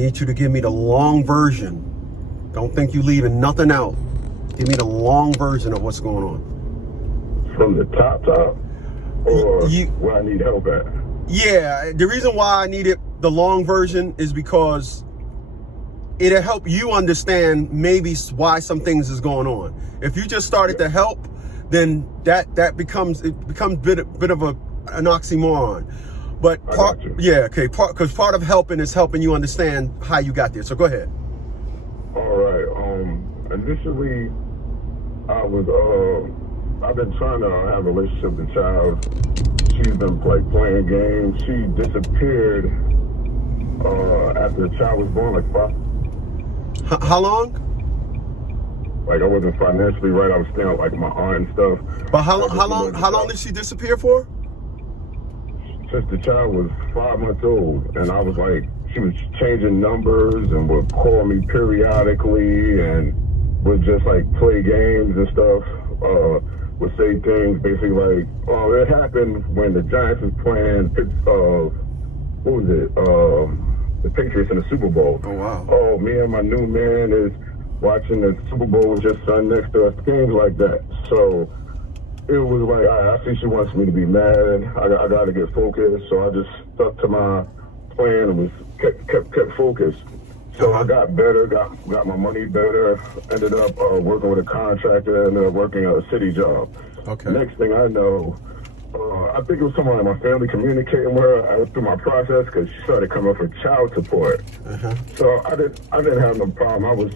I need you to give me the long version. Don't think you leaving nothing out. Give me the long version of what's going on. From the top, or where I need help at? Yeah, the reason why I needed the long version is because it'll help you understand maybe why some things is going on. If you just started to help, then that becomes a bit of an oxymoron. But because part of helping is helping you understand how you got there. So go ahead. All right. Initially, I've been trying to have a relationship with the child. She's been playing games. She disappeared after the child was born, like 5. How long? Like I wasn't financially right. I was staying with like my aunt and stuff. But how long did she disappear for? Since the child was 5 months old, and I was like, she was changing numbers and would call me periodically and would just like play games and stuff. Would say things basically like, "Oh, it happened when the Giants was playing. What was it? The Patriots in the Super Bowl. Oh wow. Oh, me and my new man is watching the Super Bowl with your son next to us. Things like that. So it was like, I see she wants me to be mad. I got to get focused. So I just stuck to my plan and was kept focused. So I got better, got my money better. Ended up working with a contractor. Ended up working a city job. Okay. Next thing I know, I think it was someone in my family communicating with her. I went through my process because she started coming for child support. So I didn't have no problem. I was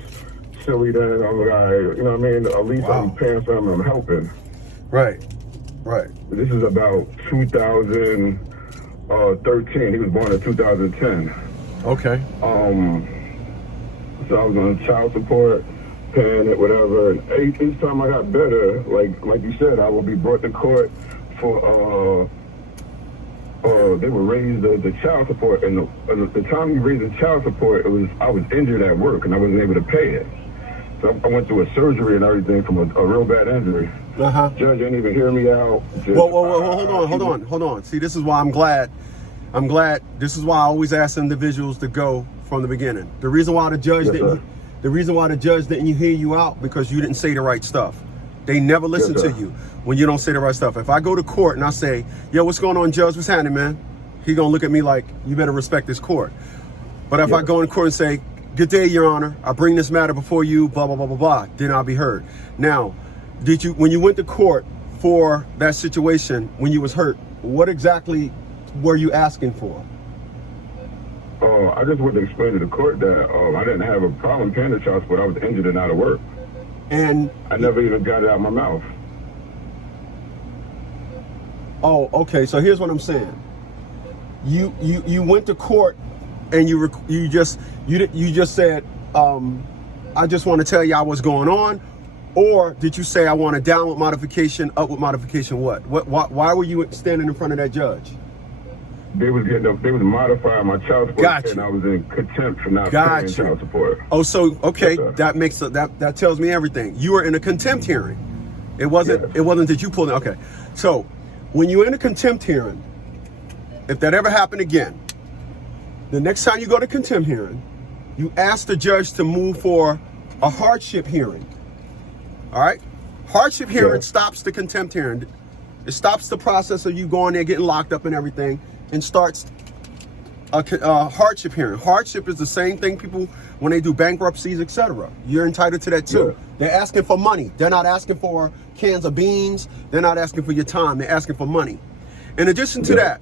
silly then. I was like, you know what I mean? At least I'm paying for them. I'm helping. Right. This is about 2013. He was born in 2010. Okay. So I was on child support, paying it, whatever. And each time I got better, like you said, I would be brought to court for they would raise the child support, and the time you raised the child support, I was injured at work and I wasn't able to pay it. So I went through a surgery and everything from a real bad injury. Judge didn't even hear me out. Hold on. See, this is why I'm glad. This is why I always ask individuals to go from the beginning. The reason why the judge didn't hear you out because you didn't say the right stuff. They never listen to you when you don't say the right stuff. If I go to court and I say, "Yo, what's going on, Judge? What's happening, man?" He gonna look at me like, "You better respect this court." But if I go in court and say, "Good day, Your Honor. I bring this matter before you, blah blah blah blah blah," then I'll be heard. Now, when you went to court for that situation when you was hurt, what exactly were you asking for? I just wanted to explain to the court that I didn't have a problem paying the child support. I was injured and out of work. And I never even got it out of my mouth. Oh, okay. So here's what I'm saying. You went to court and you just said, I just want to tell y'all what's going on, or did you say I want a downward modification, upward modification? Why were you standing in front of that judge? They was modifying my child support, and I was in contempt for not paying child support. Oh, so okay, that makes that tells me everything. You were in a contempt hearing. It wasn't that you pulled it. Okay, so when you're in a contempt hearing, if that ever happened again, the next time you go to contempt hearing, you ask the judge to move for a hardship hearing. All right, hardship hearing stops the contempt hearing. It stops the process of you going there, getting locked up and everything, and starts a hardship hearing. Hardship is the same thing people, when they do bankruptcies, etc. You're entitled to that too. They're asking for money. They're not asking for cans of beans. They're not asking for your time. They're asking for money. In addition to that,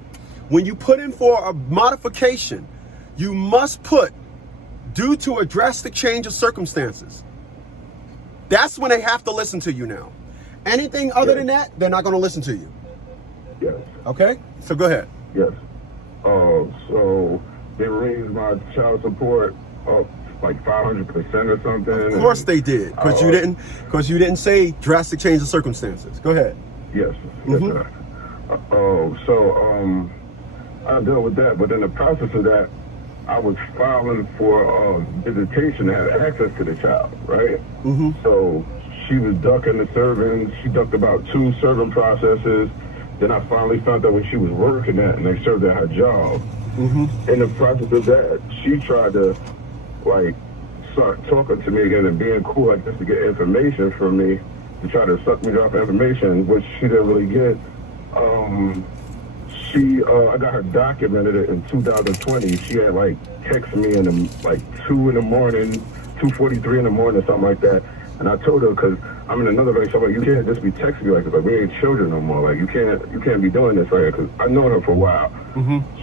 when you put in for a modification, you must put due to a drastic change of circumstances. That's when they have to listen to you now. Anything other than that, they're not going to listen to you. Yes. Okay? So go ahead. Yes. So they raised my child support up like 500% or something. Of course they did, because you didn't say drastic change of circumstances. Go ahead. Yes. Sir. I dealt with that, but in the process of that, I was filing for visitation to have access to the child, right? So she was ducking the serving. She ducked about 2 serving processes. Then I finally found out when she was working at, and they served at her job. In the process of that, she tried to like start talking to me again and being cool, like just to get information from me, to try to suck me off information, which she didn't really get. I got her documented in 2020. She had like texted me in like 2 in the morning, 2:43 in the morning, something like that. And I told her, because I'm in another relationship, like, you can't just be texting me like this. Like, we ain't children no more. Like, you can't be doing this right here. Because I've known her for a while.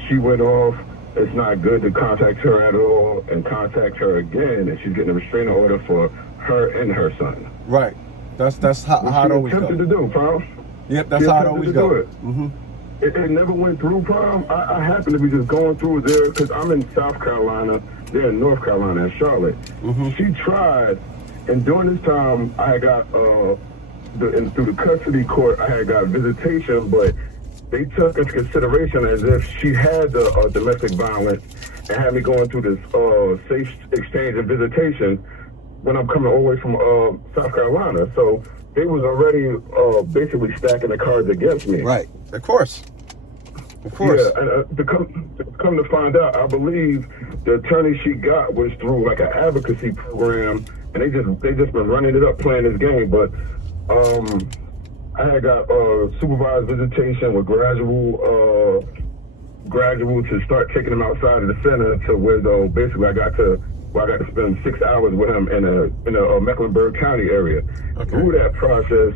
She went off. It's not good to contact her at all, and contact her again, and she's getting a restraining order for her and her son. Right. That's how it always goes. Attempted to do, Prom. Yep, that's how it always goes. It never went through, Prom. I happened to be just going through there because I'm in South Carolina. They're in North Carolina, in Charlotte. She tried, and during this time, I had got through the custody court, I had got visitation, but they took into consideration as if she had the domestic violence and had me going through this safe exchange and visitation when I'm coming all the way from South Carolina. So they was already basically stacking the cards against me. Right. Of course. Of course. Yeah, and to come to find out, I believe the attorney she got was through like an advocacy program, and they just been running it up, playing this game. But I had got supervised visitation with gradual to start taking him outside of the center to where though basically I got to spend 6 hours with him in a Mecklenburg County area. Okay. Through that process,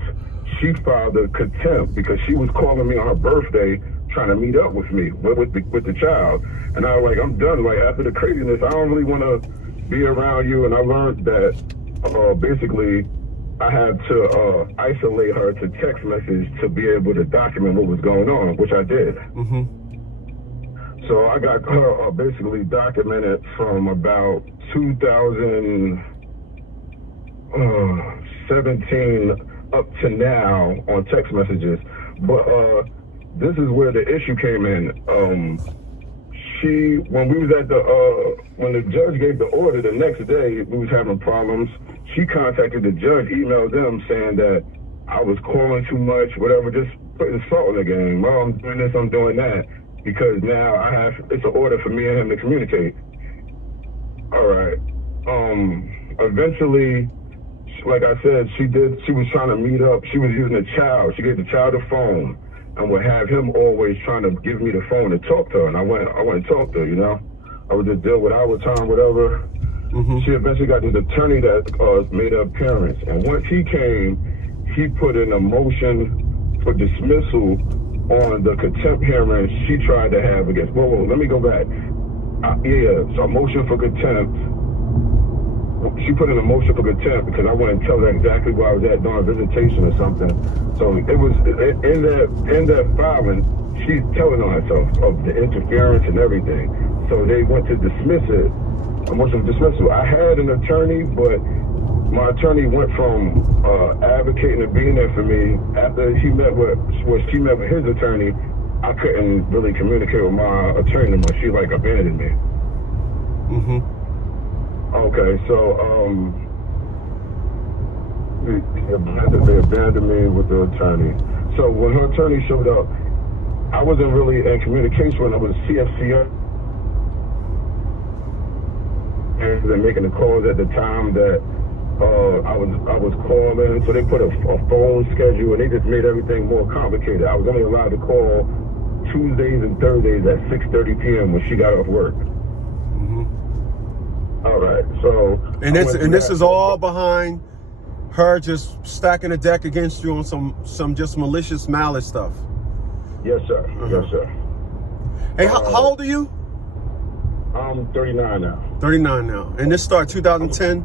she filed a contempt because she was calling me on her birthday trying to meet up with me with the child. And I was like, I'm done. Like, after the craziness, I don't really want to be around you. And I learned that basically I had to isolate her to text message to be able to document what was going on, which I did. So I got her basically documented from about 2017 up to now on text messages. But this is where the issue came in. When we was at when the judge gave the order the next day, we was having problems. She contacted the judge, emailed them saying that I was calling too much, whatever, just putting salt in the game. Oh, I'm doing this, I'm doing that, because now it's an order for me and him to communicate. All right. Eventually, like I said, she was trying to meet up. She was using a child. She gave the child a phone and would have him always trying to give me the phone to talk to her. And I went and talked to her, you know. I would just deal with our time, whatever. She eventually got this attorney that made her appearance. And once he came, he put in a motion for dismissal on the contempt hearing she tried to have against. Whoa, let me go back. So a motion for contempt. She put in a motion for contempt because I wouldn't tell her exactly where I was at during visitation or something. So it was in that filing, she's telling on herself of the interference and everything. So they went to dismiss it, a motion for dismissal. I had an attorney, but my attorney went from advocating and being there for me after she met with his attorney. I couldn't really communicate with my attorney anymore. She like abandoned me. Okay, so they abandoned me with the attorney. So when her attorney showed up, I wasn't really in communication when I was CFCO. And they're making the calls at the time that I was calling. So they put a phone schedule and they just made everything more complicated. I was only allowed to call Tuesdays and Thursdays at 6:30 p.m. when she got off work. All right, so and this is all behind her just stacking a deck against you on some just malicious malice stuff. Yes, sir. Yes, sir. Hey, how old are you? I'm 39 now. 39 now, and this started 2010.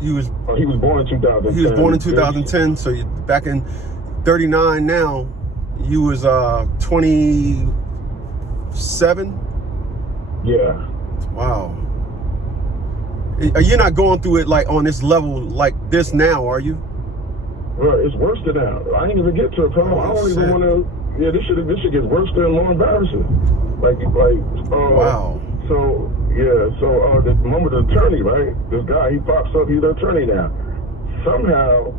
He was born in 2010. He was born in 2010, so you back in 39 now. You was 27. Yeah. Wow. You're not going through it like on this level like this now, are you? Well, it's worse than that. I ain't even get to it, Tom. I don't even want to. Yeah, this shit gets worse than more embarrassing. Wow. So the moment the attorney, right? This guy, he pops up. He's the attorney now. Somehow,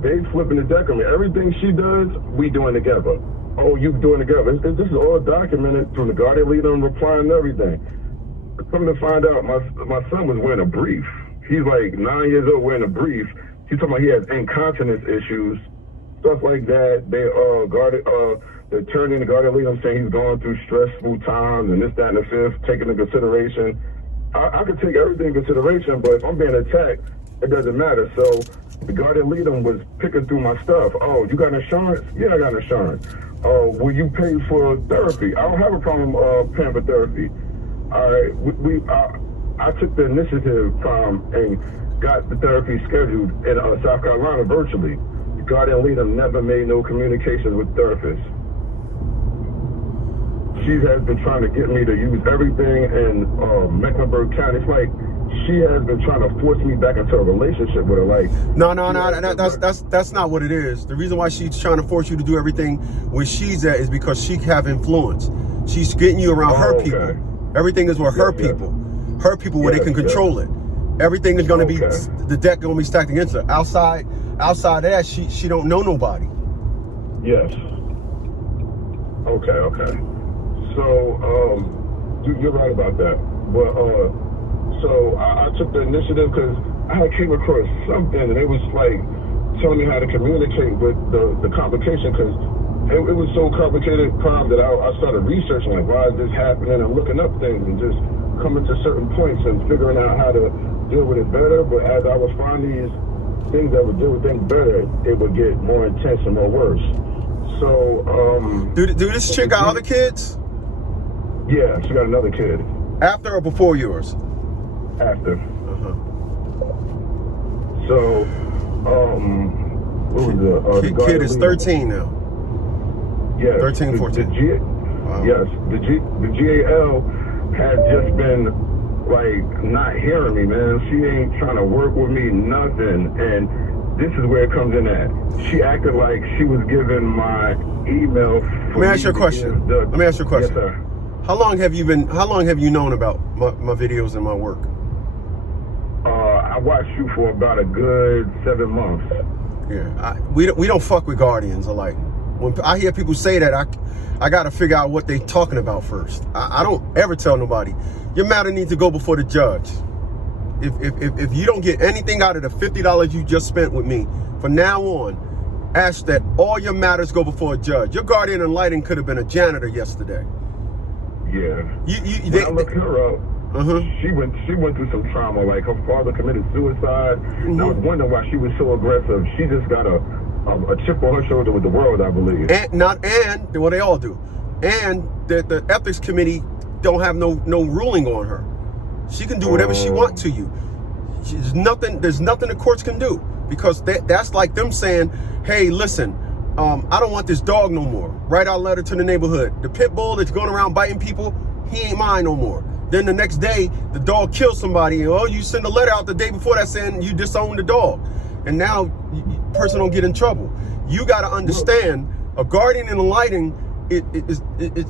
they flipping the deck on me. Everything she does, we doing together. oh, you doing together. This is all documented through the guardian leader and reply and everything. Come to find out, my son was wearing a brief. He's like 9 years old wearing a brief. He's talking about he has incontinence issues, stuff like that. The attorney and the guardian leader saying he's going through stressful times and this, that, and the fifth, taking into consideration. I could take everything in consideration, but if I'm being attacked, it doesn't matter. So the guardian leader was picking through my stuff. Oh, you got insurance? Yeah, I got insurance. Oh, will you pay for therapy? I don't have a problem paying for therapy. All right, I took the initiative and got the therapy scheduled in South Carolina virtually. The guardian leader never made no communications with therapists. She has been trying to get me to use everything in Mecklenburg County. It's like she has been trying to force me back into a relationship with her. Like no, that's not what it is. The reason why she's trying to force you to do everything where she's at is because she have influence. She's getting you around her people. Everything is with her people. Her people where they can control it. Everything is going to be the deck going to be stacked against her. Outside of that, she don't know nobody. Yes. Okay. So, you're right about that. But, so I took the initiative because I came across something and it was like telling me how to communicate with the complication because it was so complicated problem that I started researching like why is this happening and looking up things and just coming to certain points and figuring out how to deal with it better. But as I was finding these things that would deal with things better, it would get more intense and more worse. So, do this chick got other kids? Yeah, she got another kid. After or before yours? After. So, what was the kid is 13 now. Yeah. 13, 14. Wow. Yes, the GAL has just been like not hearing me, man. She ain't trying to work with me, nothing. And this is where it comes in at. She acted like she was giving my email. Let me ask you a question. Yes, sir. How long have you known about my videos and my work? I watched you for about a good 7 months. Yeah, we don't fuck with guardians alike. When I hear people say that, I got to figure out what they talking about first. I don't ever tell nobody, your matter needs to go before the judge. If you don't get anything out of the $50 you just spent with me, from now on, ask that all your matters go before a judge. Your guardian in lighting could have been a janitor yesterday. Yeah. When I looked her up, she went through some trauma. Like her father committed suicide. And I was wondering why she was so aggressive. She just got a chip on her shoulder with the world, I believe. And well, they all do. And the ethics committee don't have no ruling on her. She can do whatever she wants to you. There's nothing the courts can do because that's like them saying, hey, listen, I don't want this dog no more. Write out a letter to the neighborhood. The pit bull that's going around biting people, he ain't mine no more. Then the next day, the dog kills somebody. And, you send a letter out the day before that saying you disown the dog. And now person don't get in trouble. You got to understand, a guardian in lighting, it's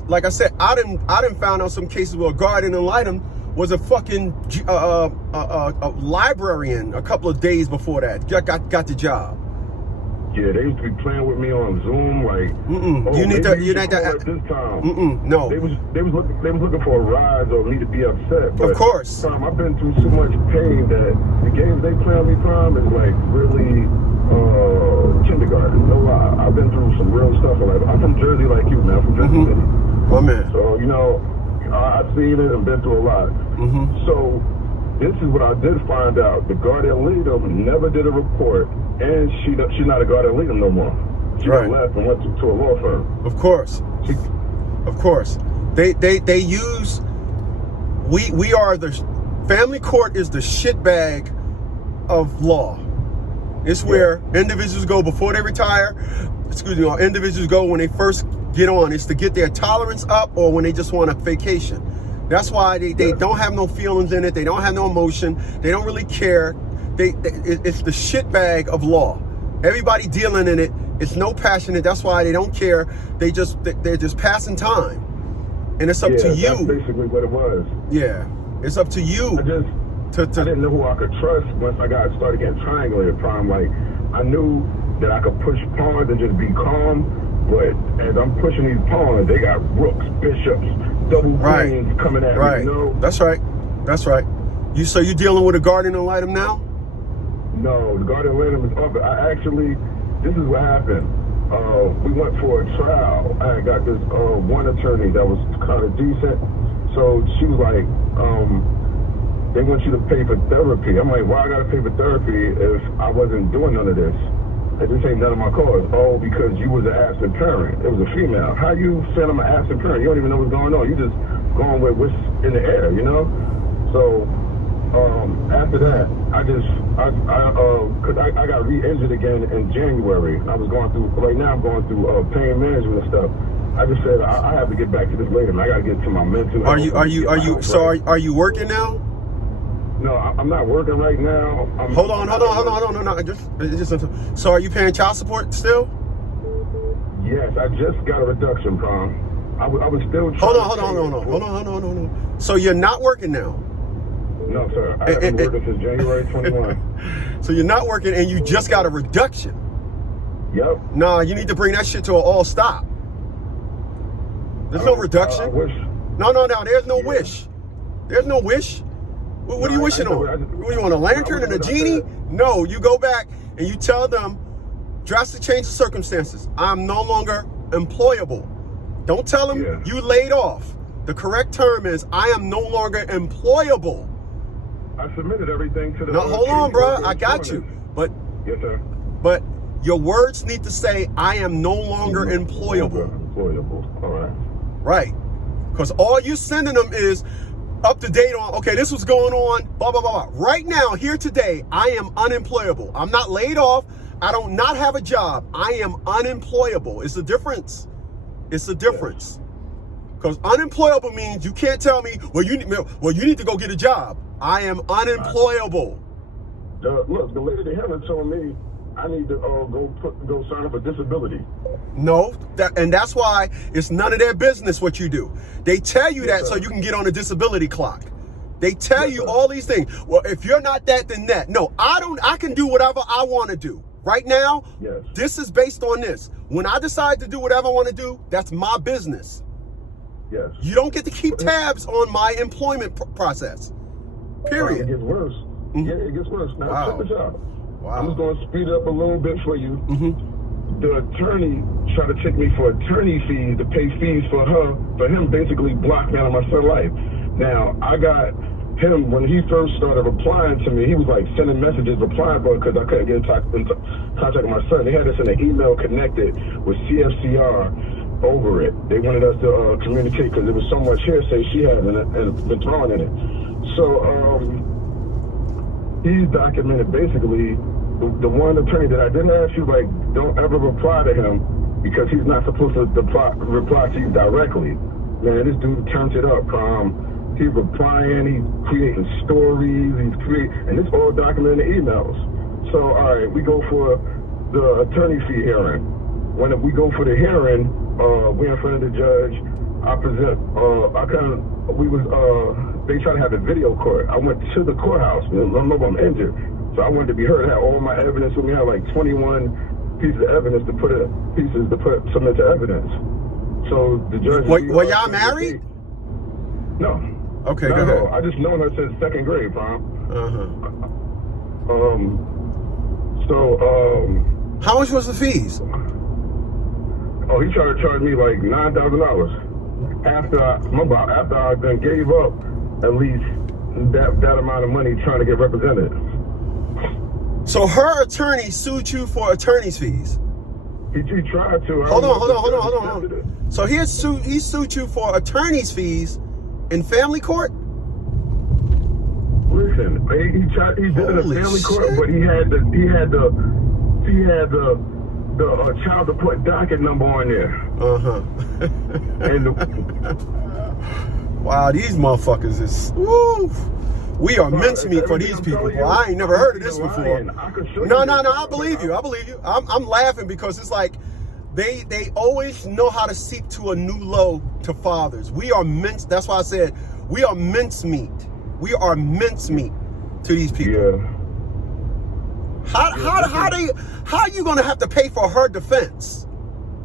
like I said, I didn't found out some cases where a guardian in lighting was a fucking a librarian a couple of days before that. Got the job. Yeah, they used to be playing with me on Zoom, like. You need to. At this time. No. They was looking for a rise or me to be upset. But of course. I've been through so much pain that the games they play on me, Prime, is like really kindergarten. No lie. I've been through some real stuff. Like I'm from Jersey, like you, man. I'm from Jersey City. Oh man. So I've seen it and been through a lot. So this is what I did find out. The guardian leader never did a report, and she's not a guardian leader no more. She left and went to a law firm. Of course. Of course. They use, we are the, family court is the shitbag of law. It's where individuals go before they retire. Or individuals go when they first get on. It's to get their tolerance up or when they just want a vacation. That's why they don't have no feelings in it. They don't have no emotion. They don't really care. It's the shitbag of law. Everybody dealing in it. It's no passionate. That's why they don't care. They're just passing time. And it's up to you. That's basically what it was. Yeah. It's up to you. I didn't know who I could trust once I started getting triangulated. Prime, like I knew that I could push pawns and just be calm, But as I'm pushing these pawns, they got rooks, bishops, double queens coming at me, you know? That's right. That's right. So you dealing with a guardian ad litem now? No, the guardian ad litem is up. This is what happened. We went for a trial. I got this one attorney that was kind of decent. So she was like, they want you to pay for therapy. I'm like, why I gotta pay for therapy if I wasn't doing none of this? This ain't none of my cause. Oh, because you was an absent parent. It was a female. How you saying I'm an absent parent? You don't even know what's going on. You just going with what's in the air, you know? So after that, cause I got re-injured again in January. I was going through, right now I'm going through pain management and stuff. I just said I have to get back to this later, man. I gotta get to my mental health. Are you working now? No, I'm not working right now. Hold on. So are you paying child support still? Yes, I just got a reduction, Prom. I was still trying. Hold on. So you're not working now? No, sir. I haven't been working since January 21. So you're not working and you just got a reduction? Yep. Nah, you need to bring that shit to an all stop. There's no reduction. I wish. No. There's no wish. There's no wish. What are you wishing on? What do you want, a lantern and a genie? No, you go back and you tell them, drastic change of circumstances. I'm no longer employable. Don't tell them you laid off. The correct term is I am no longer employable. I submitted everything to the. No, hold on, bro. I got you. But yes, sir. But your words need to say I am no longer employable. Employable. All right. Right. Because all you sending them is up to date on, okay, this was going on, blah, blah, blah, blah. Right now, here today, I am unemployable. I'm not laid off. I don't not have a job. I am unemployable. It's a difference. It's a difference. Because unemployable means you can't tell me, well, you need to go get a job. I am unemployable. Look, the lady at the hearing told me I need to go sign up for disability. No, and that's why it's none of their business what you do. They tell you that so you can get on a disability clock. They tell you all these things. Well, if you're not that, then that. No, I can do whatever I want to do. Right now, this is based on this. When I decide to do whatever I want to do, that's my business. Yes. You don't get to keep tabs on my employment process. Period. It gets worse. Yeah, it gets worse. Now, check this out. Wow. I'm just going to speed up a little bit for you. The attorney tried to take me for attorney fees to pay fees for him basically blocked me out of my son's life. Now, I got him, when he first started replying to me, he was like sending messages, replying, but because I couldn't get in contact with my son. They had us in an email connected with CFCR over it. They wanted us to communicate because there was so much hearsay she had and been thrown in it. So, he's documented basically the one attorney that I didn't ask you, like, don't ever reply to him because he's not supposed to reply to you directly. Man, this dude turns it up. He's replying, he's creating stories, and it's all documented in the emails. So, all right, we go for the attorney fee hearing. When we go for the hearing, we in front of the judge. They try to have a video court. I went to the courthouse. I remember I'm injured. So I wanted to be heard. I had all my evidence with me. I had like 21 pieces of evidence to submit to evidence. So the judge. Were y'all married? No. Okay, go ahead. I just known her since second grade, Prom. How much was the fees? Oh, he tried to charge me like $9,000. After I then gave up at least that amount of money trying to get represented. So her attorney sued you for attorney's fees? He tried to. Hold on. So he sued you for attorney's fees in family court? Listen, he did it in family court, but he had the child support docket number on there. Wow, these motherfuckers is woo. We are mincemeat for these people. Well, I ain't never heard of this before. No, I believe you. I'm laughing because it's like they always know how to seek to a new low to fathers. We are that's why I said we are mincemeat. We are mincemeat to these people. Yeah. How are you gonna have to pay for her defense?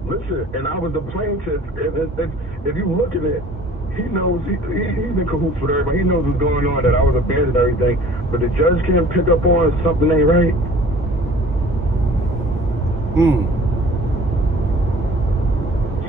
Listen, and I was the plaintiff. If you look at it, he knows, he's in cahoots with everybody. He knows what's going on, that I was abandoned and everything. But the judge can't pick up on something ain't right.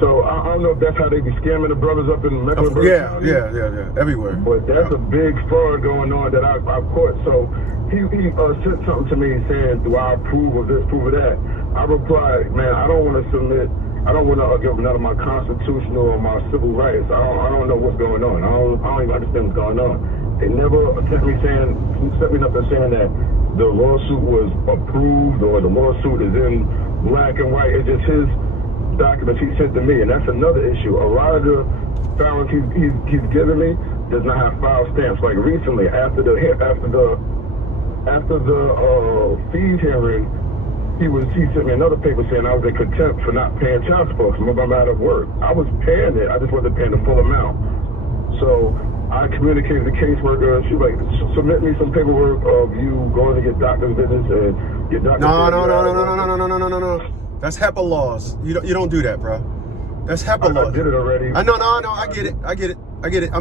So I don't know if that's how they be scamming the brothers up in Mecklenburg County. Yeah, everywhere. But that's a big fraud going on that I caught. So he sent something to me saying, do I approve of this, approve of that? I replied, man, I don't want to submit, I don't want to give none of my constitutional or my civil rights. I don't know what's going on. I don't even understand what's going on. They never sent me nothing saying that the lawsuit was approved or the lawsuit is in black and white. It's just his documents he sent to me, and that's another issue. A lot of the files he's given me does not have file stamps. Like recently, after the fees hearing, he sent me another paper saying I was in contempt for not paying child support because I'm out of work. I was paying it, I just wasn't paying the full amount. So I communicated with the caseworker. She was like, submit me some paperwork of you going to get doctor's visits and get doctor's No. That's HEPA laws. You don't do that, bro. That's HEPA laws. I did it already. I know. I get it.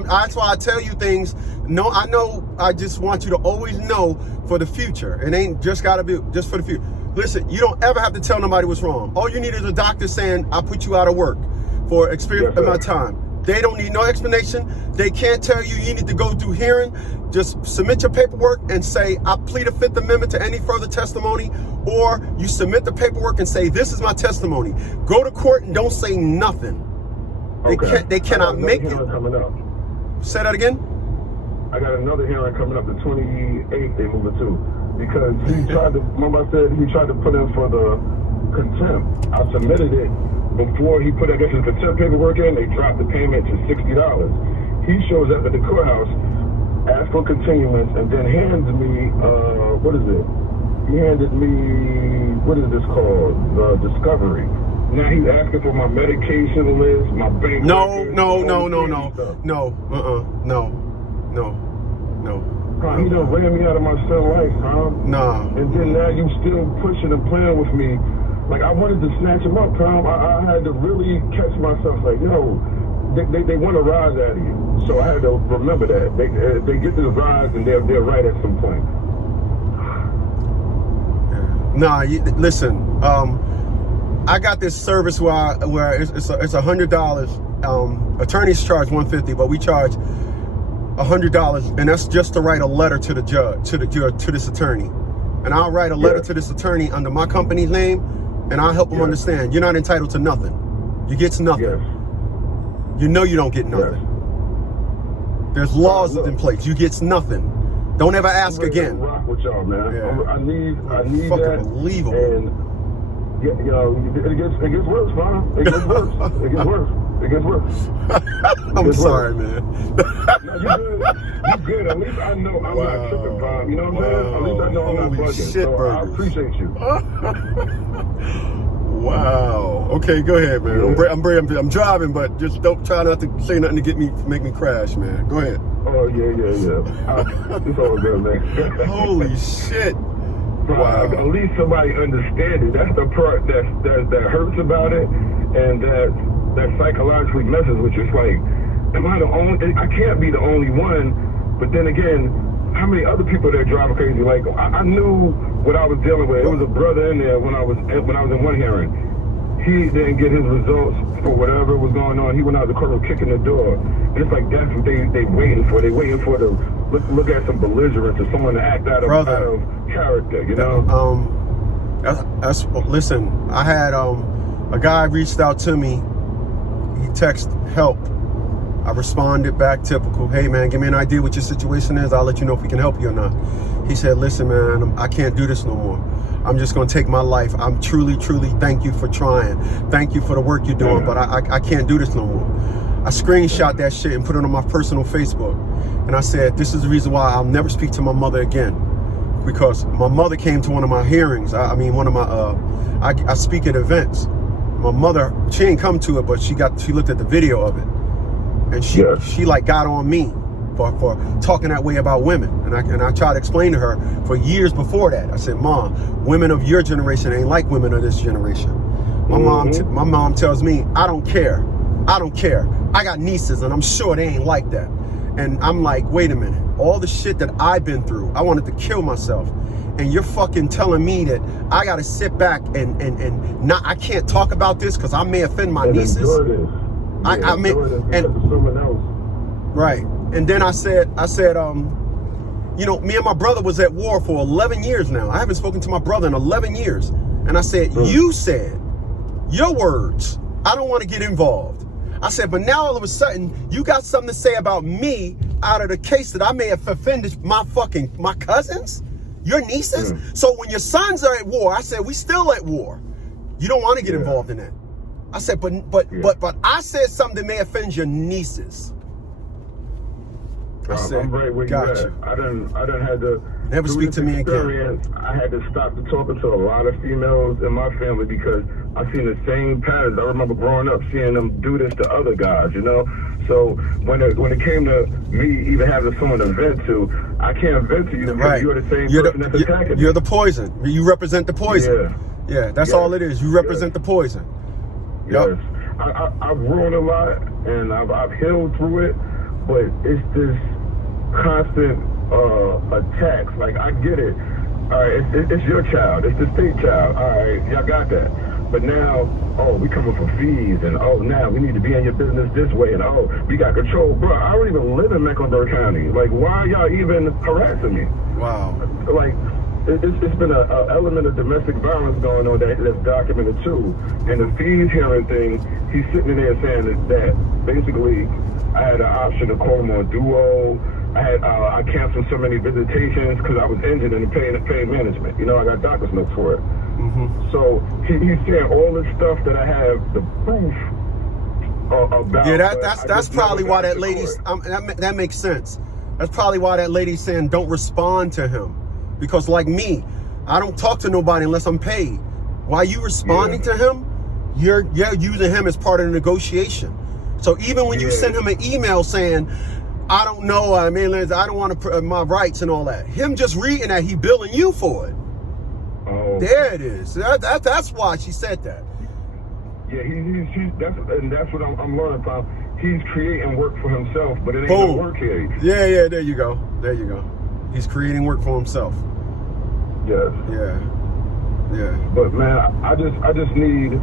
That's why I tell you things. No, I know. I just want you to always know for the future. It ain't just got to be just for the future. Listen, you don't ever have to tell nobody what's wrong. All you need is a doctor saying, I put you out of work for experience amount of time. They don't need no explanation. They can't tell you need to go through hearing. Just submit your paperwork and say, I plead a Fifth Amendment to any further testimony, or you submit the paperwork and say, this is my testimony. Go to court and don't say nothing. They cannot make it. Coming up. Say that again? I got another hearing coming up the 28th, they moving to. Because he tried to, remember I said he tried to put in for the contempt. I submitted it before he put, I guess, his contempt paperwork in. They dropped the payment to $60. He shows up at the courthouse, asks for continuance, and then hands me, what is it? He handed me, what is this called? The discovery. Now he's asking for my medication list, my bank records. No. He done ran me out of my son's life, Tom. Nah. And then now you still pushing and playing with me. Like, I wanted to snatch him up, Tom. I had to really catch myself, like, they want to rise out of you. So I had to remember that. They get to the rise and they're right at some point. Nah, listen, I got this service where it's $100. Attorneys charge $150, but we charge $100, and that's just to write a letter to the judge, to this attorney. And I'll write a letter to this attorney under my company's name, and I'll help him understand you're not entitled to nothing. You get nothing. Yes. You know you don't get nothing. Yes. There's laws in place. You get nothing. Don't ever ask again. Rock with y'all, man. Yeah. I need fucking that. Unbelievable. And it gets worse, man. It gets worse. It gets worse. I'm sorry, man. No, you're good. At least I know I'm not tripping, Bob. You know what I'm saying? At least I know I'm not bugging. So I appreciate you. Wow. Okay, go ahead, man. Yeah. I'm driving, but just don't try not to say nothing to make me crash, man. Go ahead. Oh yeah. It's all good, man. Holy shit. Wow. At least somebody understands it. That's the part that hurts about it, and that psychologically messes with you. It's like, am I the only? I can't be the only one. But then again, how many other people that drive crazy? Like, I knew what I was dealing with. There was a brother in there when I was in one hearing. He didn't get his results for whatever was going on. He went out of the courtroom kicking the door. And it's like, that's what they waiting for. They waiting for to look at some belligerence or someone to act out of character, you know? Listen, I had a guy reached out to me. He texted help. I responded back, typical. Hey man, give me an idea what your situation is. I'll let you know if we can help you or not. He said, listen man, I can't do this no more. I'm just gonna take my life. I'm truly, thank you for trying. Thank you for the work you're doing, but I can't do this no more. I screenshot that shit and put it on my personal Facebook. And I said, this is the reason why I'll never speak to my mother again. Because my mother came to one of my hearings. I speak at events. My mother, she ain't come to it, but she looked at the video of it. And she like got on me for talking that way about women. And I tried to explain to her for years before that. I said, Mom, women of your generation ain't like women of this generation. My mom tells me, I don't care. I don't care. I got nieces and I'm sure they ain't like that. And I'm like, wait a minute. All the shit that I've been through, I wanted to kill myself. And you're fucking telling me that I got to sit back and not, I can't talk about this because I may offend my nieces. I may, and someone else. Right. And then I said, you know, me and my brother was at war for 11 years now. I haven't spoken to my brother in 11 years. And I said, you said, your words, I don't want to get involved. I said, but now all of a sudden, you got something to say about me out of the case that I may have offended my cousins, your nieces. So when your sons are at war, I said, we still at war. You don't want to get involved in that. I said, but I said something that may offend your nieces. I said, I'm right where you at. I done had to never speak to me again. I had to stop talking to a lot of females in my family because I've seen the same patterns. I remember growing up seeing them do this to other guys, you know. So when it came to me even having someone to vent to, I can't vent to you because you're the same person that's attacking me. You're the poison. You represent the poison. Yeah, that's all it is. You represent the poison. Yes. I've grown a lot and I've healed through it, but it's this constant attacks. Like, I get it. All right, it's your child. It's the state child. All right, y'all got that. But now, we coming for fees, and now we need to be in your business this way, and we got control. Bro, I don't even live in Mecklenburg County. Like, why are y'all even harassing me? Wow. Like, it's been an element of domestic violence going on that's documented too. And the fees hearing thing, he's sitting there saying that basically I had an option to call him on Duo. I canceled so many visitations because I was injured and pain management. You know, I got doctor's notes for it. So he's saying all this stuff that I have the proof about. Yeah, that's probably why that lady's. That makes sense. That's probably why that lady's saying don't respond to him, because like me, I don't talk to nobody unless I'm paid. Why you responding to him? You're using him as part of the negotiation. So even when you send him an email saying, I don't know, I don't want to my rights and all that. Him just reading that, he billing you for it. There it is. That's why she said that. Yeah, that's what I'm learning from. He's creating work for himself, but it ain't no work here. Yeah, there you go. He's creating work for himself. Yes. Yeah. But man, I just need